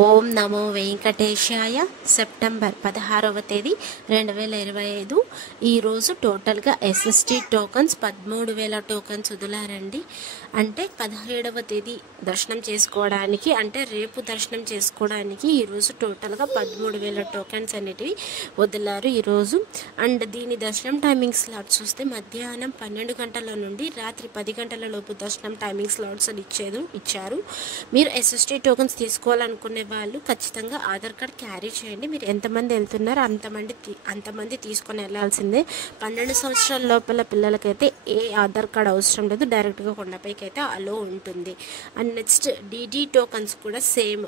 ఓం నమో వెంకటేశాయ. September 16వ తేదీ 2025. ఈరోజు టోటల్గా ఎస్ఎస్టీ టోకన్స్ 13,000 టోకన్స్ వదిలారండి. అంటే 17వ తేదీ దర్శనం చేసుకోవడానికి, అంటే రేపు దర్శనం చేసుకోవడానికి ఈరోజు టోటల్గా 13,000 టోకన్స్ అనేటివి వదిలారు ఈరోజు. అండ్ దీని దర్శనం టైమింగ్ స్లాట్స్ చూస్తే మధ్యాహ్నం 12 గంటల నుండి రాత్రి 10 గంటల లోపు దర్శనం టైమింగ్ స్లాట్స్ అని ఇచ్చారు. మీరు ఎస్ఎస్టీ టోకన్స్ తీసుకోవాలనుకునే వాళ్ళు ఖచ్చితంగా ఆధార్ కార్డ్ క్యారీ చేయండి. మీరు ఎంతమంది వెళ్తున్నారో అంతమంది తీసుకొని వెళ్ళాల్సిందే. 12 సంవత్సరాల లోపల పిల్లలకైతే ఏ ఆధార్ కార్డ్ అవసరం లేదు, డైరెక్ట్గా కొండపైకి అయితే అలో ఉంటుంది. అండ్ నెక్స్ట్ డీడీ టోకన్స్ కూడా సేమ్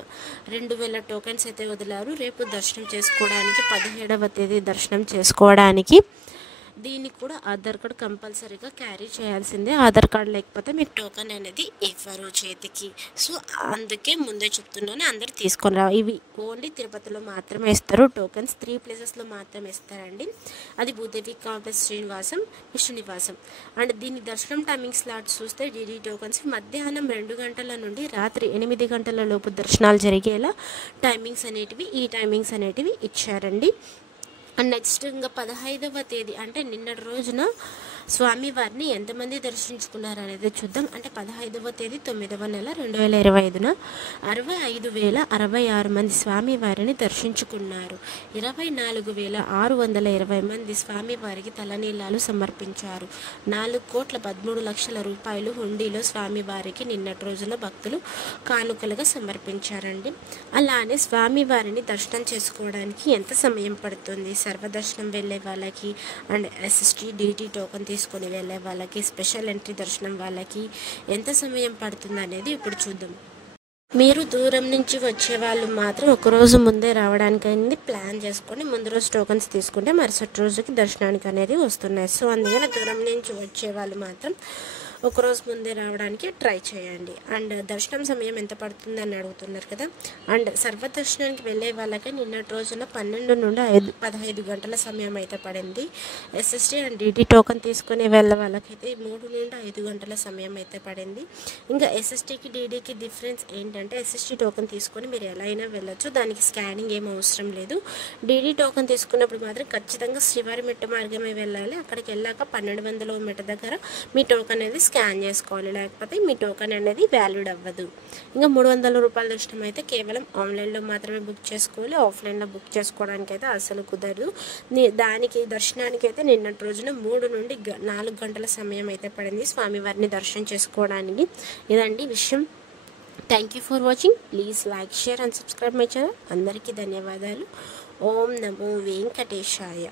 2,000 టోకన్స్ అయితే వదిలారు రేపు దర్శనం చేసుకోవడానికి, 17వ తేదీ దర్శనం చేసుకోవడానికి. దీనికి కూడా ఆధార్ కార్డ్ కంపల్సరీగా క్యారీ చేయాల్సిందే. ఆధార్ కార్డ్ లేకపోతే మీకు టోకెన్ అనేది ఇవ్వరు చేతికి. సో అందుకే ముందే చెప్తున్నాను, అందరు తీసుకొని రా. ఇవి ఓన్లీ తిరుపతిలో మాత్రమే ఇస్తారు టోకెన్స్. 3 ప్లేసెస్లో మాత్రమే ఇస్తారండి. అది భూదేవి కాంప్లెక్స్, శ్రీనివాసం, విష్ణునివాసం. అండ్ దీని దర్శనం టైమింగ్ స్లాట్స్ చూస్తే డీడీ టోకెన్స్ మధ్యాహ్నం 2 గంటల నుండి రాత్రి 8 గంటల లోపు దర్శనాలు జరిగేలా ఈ టైమింగ్స్ అనేటివి ఇచ్చారండి. అండ్ నెక్స్ట్ ఇంకా 15వ తేదీ అంటే నిన్నటి రోజున స్వామివారిని ఎంతమంది దర్శించుకున్నారు అనేది చూద్దాం. అంటే 15వ తేదీ 9వ నెల 2025న 65,066 మంది స్వామివారిని దర్శించుకున్నారు. 24,620 మంది స్వామివారికి తలనీలాలు సమర్పించారు. 4,13,00,000 రూపాయలు హుండీలో స్వామివారికి నిన్నటి రోజున భక్తులు కానుకలుగా సమర్పించారండి. అలానే స్వామివారిని దర్శనం చేసుకోవడానికి ఎంత సమయం పడుతుంది, సర్వదర్శనం వెళ్ళే వాళ్ళకి అండ్ ఎస్ఎస్టీ డీటీ టోకెన్ తీసుకొని వెళ్ళే వాళ్ళకి, స్పెషల్ ఎంట్రీ దర్శనం వాళ్ళకి ఎంత సమయం పడుతుంది అనేది ఇప్పుడు చూద్దాం. మీరు దూరం నుంచి వచ్చే వాళ్ళు మాత్రం ఒకరోజు ముందే రావడానికి అనేది ప్లాన్ చేసుకొని ముందు రోజు టోకెన్స్ తీసుకుంటే మరుసటి రోజుకి దర్శనానికి అనేది వస్తున్నాయి. సో అందుకని దూరం నుంచి వచ్చే వాళ్ళు మాత్రం ఒకరోజు ముందే రావడానికి ట్రై చేయండి. అండ్ దర్శనం సమయం ఎంత పడుతుంది అని అడుగుతున్నారు కదా. అండ్ సర్వదర్శనానికి వెళ్ళే వాళ్ళకి నిన్నటి రోజున 12 నుండి 15 గంటల సమయం అయితే పడింది. ఎస్ఎస్టీ అండ్ డీటీ టోకెన్ తీసుకుని వెళ్ళే వాళ్ళకైతే 3 నుండి 5 గంటల సమయం అయితే పడింది. ఇంకా ఎస్ఎస్టీకి డీడీకి డిఫరెన్స్ ఏంటంటే ఎస్ఎస్టీ టోకెన్ తీసుకొని మీరు ఎలా అయినా వెళ్ళొచ్చు, దానికి స్కానింగ్ ఏం అవసరం లేదు. డీడీ టోకెన్ తీసుకున్నప్పుడు మాత్రం ఖచ్చితంగా శ్రీవారి మెట్ట మార్గమే వెళ్ళాలి. అక్కడికి వెళ్ళాక 1200వ మెట్ట దగ్గర మీ టోకెన్ అనేది స్కాన్ చేసుకోవాలి, లేకపోతే మీ టోకెన్ అనేది వ్యాలిడ్ అవ్వదు. ఇంకా 300 రూపాయల దర్శనం అయితే కేవలం ఆన్లైన్లో మాత్రమే బుక్ చేసుకోవాలి. ఆఫ్లైన్లో బుక్ చేసుకోవడానికి అయితే అసలు కుదరదు. దానికి దర్శనానికి అయితే నిన్నటి రోజున 3 నుండి 4 గంటల సమయం అయితే పడింది స్వామివారిని దర్శనం చేసుకోవడానికి. ఇదండి విషయం. Thank you for watching. Please like, share and subscribe my channel. అందరికీ ధన్యవాదాలు. ఓం నమో వెంకటేశాయ.